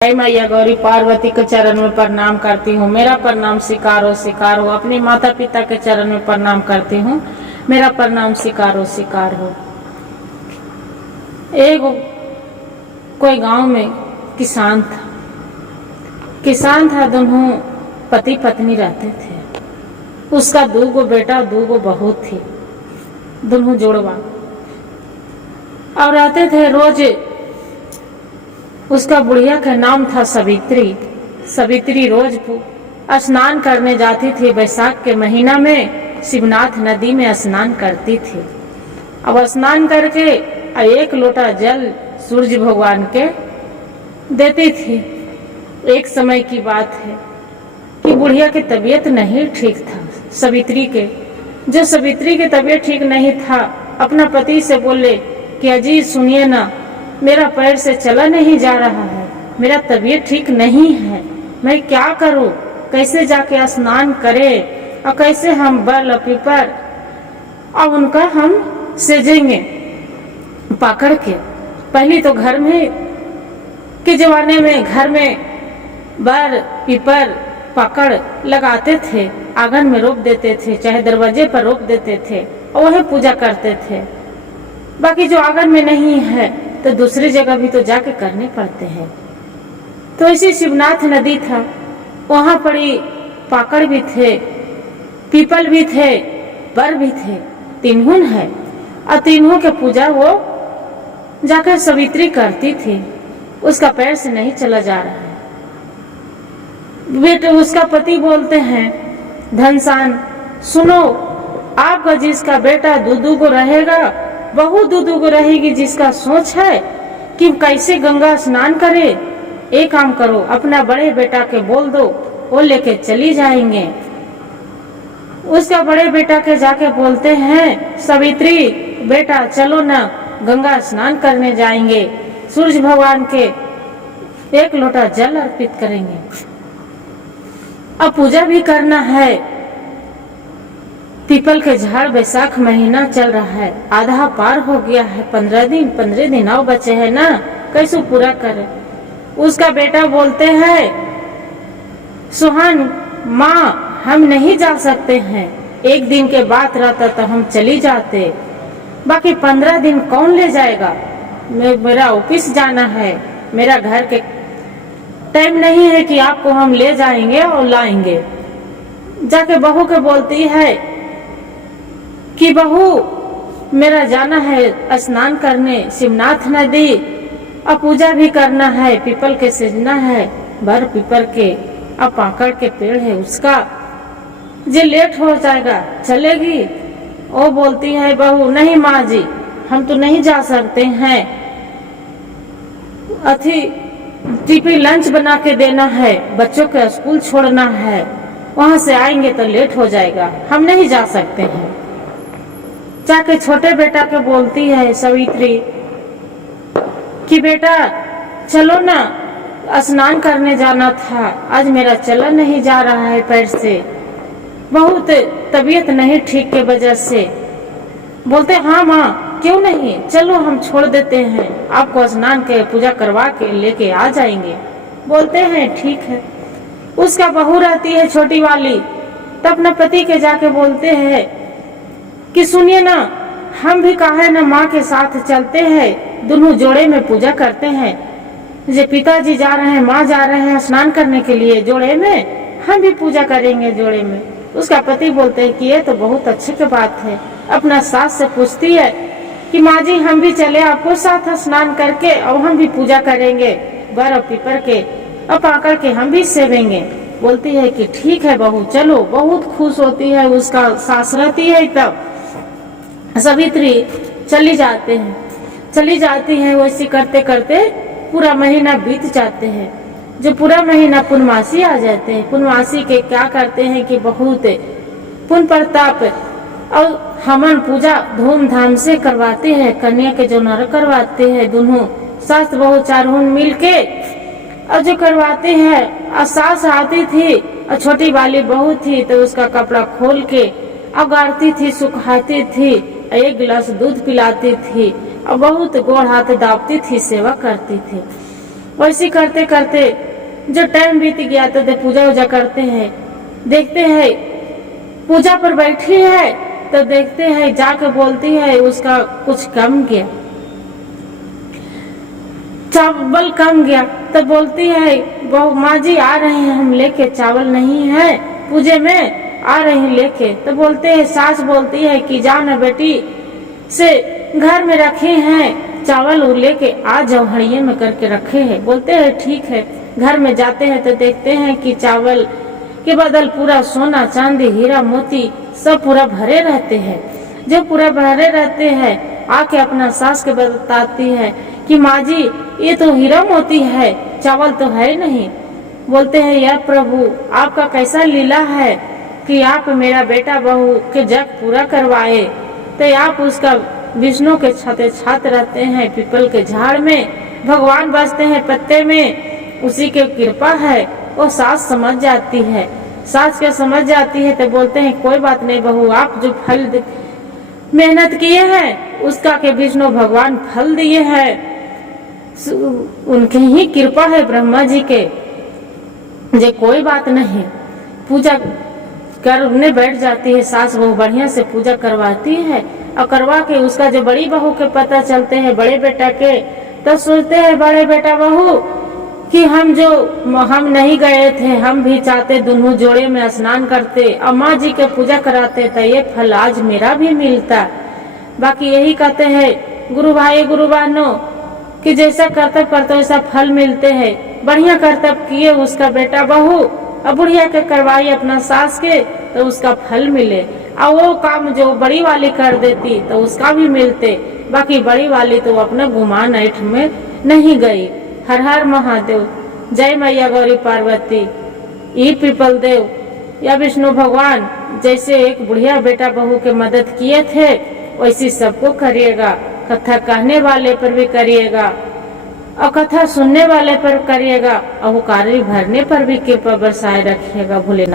जय मैया गौरी पार्वती के चरण में प्रणाम करती हूँ। मेरा प्रणाम स्वीकार हो। अपने माता पिता के चरण में प्रणाम करती हूँ। मेरा प्रणाम स्वीकार हो। एक कोई गांव में किसान था। दोनों पति पत्नी रहते थे। उसका 2 बेटा 2 बहू थी, दोनों जोड़वा, और रहते थे रोज। उसका बुढ़िया का नाम था सवित्री रोज स्नान करने जाती थी। बैसाख के महीना में शिवनाथ नदी में स्नान करती थी। अब स्नान करके 1 लोटा जल सूर्य भगवान के देती थी। एक समय की बात है कि बुढ़िया की तबीयत नहीं ठीक था। सवित्री की तबीयत ठीक नहीं था, अपना पति से बोले कि अजी सुनिए ना, मेरा पैर से चला नहीं जा रहा है, मेरा तबीयत ठीक नहीं है, मैं क्या करूं, कैसे जाके स्नान करें और कैसे हम बल पीपर और उनका हम सेजेंगे पकड़ के। पहले तो घर में के जमाने में घर में बर पीपर पकड़ लगाते थे, आंगन में रोक देते थे, चाहे दरवाजे पर रोक देते थे और वही पूजा करते थे। बाकी जो आंगन में नहीं है तो दूसरी जगह भी तो जाके करने पड़ते हैं। तो इसी शिवनाथ नदी था, वहां पड़ी पाकड़ भी थे, पीपल भी थे, बर भी थे, तीनों है। और तीनों के पूजा वो जाकर सवित्री करती थी। उसका पैर से नहीं चला जा रहा है। बेटे उसका पति बोलते हैं, धनसान सुनो, आपका जिसका बेटा 2 रहेगा, बहू 2 रहेगी, जिसका सोच है कि कैसे गंगा स्नान करे, एक काम करो, अपना बड़े बेटा के बोल दो, वो लेके चली जाएंगे। उसका बड़े बेटा के जाके बोलते हैं, सवित्री बेटा चलो ना, गंगा स्नान करने जाएंगे, सूर्य भगवान के 1 लोटा जल अर्पित करेंगे, अब पूजा भी करना है। पीपल के झाड़, बैसाख महीना चल रहा है, आधा पार हो गया है, 15 दिन और बचे हैं ना, कैसे पूरा करे। उसका बेटा बोलते हैं, सुहान माँ हम नहीं जा सकते हैं, 1 दिन के बाद रहता तो हम चली जाते, बाकी 15 दिन कौन ले जाएगा, मेरा ऑफिस जाना है, मेरा घर के टाइम नहीं है कि आपको हम ले जाएंगे और लाएंगे। जाके बहू के बोलती है कि बहू मेरा जाना है स्नान करने शिवनाथ नदी, और पूजा भी करना है, पीपल के सजना है, बर पीपल के और पाकड़ के पेड़ है उसका, जे लेट हो जाएगा चलेगी। वो बोलती है बहू, नहीं माँ जी हम तो नहीं जा सकते हैं, टिफिन लंच बना के देना है, बच्चों के स्कूल छोड़ना है, वहां से आएंगे तो लेट हो जाएगा, हम नहीं जा सकते हैं। जाके छोटे बेटा के बोलती है सवित्री कि बेटा चलो ना, स्नान करने जाना था, आज मेरा चला नहीं जा रहा है पैर से, बहुत तबीयत नहीं ठीक के वजह से। बोलते हाँ माँ क्यों नहीं, चलो हम छोड़ देते हैं, आपको स्नान के पूजा करवा के लेके आ जाएंगे। बोलते हैं ठीक है। उसका बहू रहती है छोटी वाली, तब अपने पति के जाके बोलते हैं कि सुनिए ना, हम भी कहा ना माँ के साथ चलते हैं, दोनों जोड़े में पूजा करते हैं, जे पिताजी जा रहे हैं, माँ जा रहे हैं स्नान करने के लिए जोड़े में, हम भी पूजा करेंगे जोड़े में। उसका पति बोलते हैं कि ये तो बहुत अच्छी की बात है। अपना सास से पूछती है कि माँ जी हम भी चले आपको साथ स्नान करके, और हम भी पूजा करेंगे, बर और पीपर के और पाकड़ के हम भी सेवेंगे। बोलती है कि ठीक है बहू चलो। बहुत खुश होती है, उसका सास रहती है। तब सवित्री चली जाती है। वैसे करते करते पूरा महीना बीत जाते हैं। जो पूरा महीना पूर्णमासी आ जाते हैं, पूर्णमासी के क्या करते हैं कि बहुत पुण्य प्रताप और हवन पूजा धूमधाम से करवाते हैं। कन्या के जो नर करवाते हैं, दोनों सास बहू चारों मिल के और जो करवाते हैं। और सास आती थी और छोटी वाली बहू थी तो उसका कपड़ा खोल के उगाड़ती थी, सुखाती थी, 1 गिलास दूध पिलाती थी और बहुत गोड़ हाथ दाबती थी, सेवा करती थी। वैसे करते करते जो टाइम बीत गया तो पूजा वूजा करते हैं, देखते हैं पूजा पर बैठी है तो देखते हैं जाके बोलती है उसका कुछ कम गया, चावल कम गया। तो बोलती है बहू माँ जी आ रहे हैं हम लेके, चावल नहीं है पूजे में, आ रहे हैं लेके। तो बोलते हैं सास बोलती है कि जाओ ना बेटी से घर में रखे हैं चावल वो लेके आ जाओ, हड़िये में करके रखे हैं। बोलते हैं ठीक है। घर में जाते हैं तो देखते हैं कि चावल के बदल पूरा सोना चांदी हीरा मोती सब पूरा भरे रहते हैं। जो पूरा भरे रहते हैं आके अपना सास के बताती है कि माँ जी ये तो हीरा मोती है, चावल तो है नहीं। बोलते हैं या प्रभु आपका कैसा लीला है कि आप मेरा बेटा बहू के जग पूरा करवाए, तो आप उसका विष्णु के छाते छात रहते हैं पीपल के झाड़ में, भगवान बसते हैं पत्ते में, उसी के कृपा है। वो सास समझ जाती है, सास के समझ जाती है तो बोलते हैं कोई बात नहीं बहू, आप जो फल मेहनत किए हैं उसका के विष्णु भगवान फल दिए हैं, उनके ही कृपा है ब्रह्मा जी के, जे कोई बात नहीं। पूजा करने बैठ जाती है सास बहू, बढ़िया से पूजा करवाती है और करवा के उसका जो बड़ी बहू के पता चलते हैं बड़े बेटा के, तो सोचते हैं बड़े बेटा बहू कि हम नहीं गए थे, हम भी चाहते दोनों जोड़े में स्नान करते और माँ जी के पूजा कराते तो ये फल आज मेरा भी मिलता। बाकी यही कहते हैं गुरु भाई गुरु बहनों कि जैसा कर्तव्य करते वैसा फल मिलते हैं। बढ़िया कर्तव्य किए उसका बेटा बहू और बुढ़िया के करवाई अपना सास के तो उसका फल मिले, और वो काम जो बड़ी वाली कर देती तो उसका भी मिलते। बाकी बड़ी वाली तो अपना गुमान ऐठ में नहीं गई। हर हर महादेव, जय मैया गौरी पार्वती। ई पीपल देव या विष्णु भगवान जैसे एक बुढ़िया बेटा बहू के मदद किए थे वैसी सबको करिएगा। कथा कहने वाले पर भी करिएगा और कथा सुनने वाले पर करिएगा और वो कार्य भरने पर भी कृपा बरसाए रखिएगा भोलेनाथ।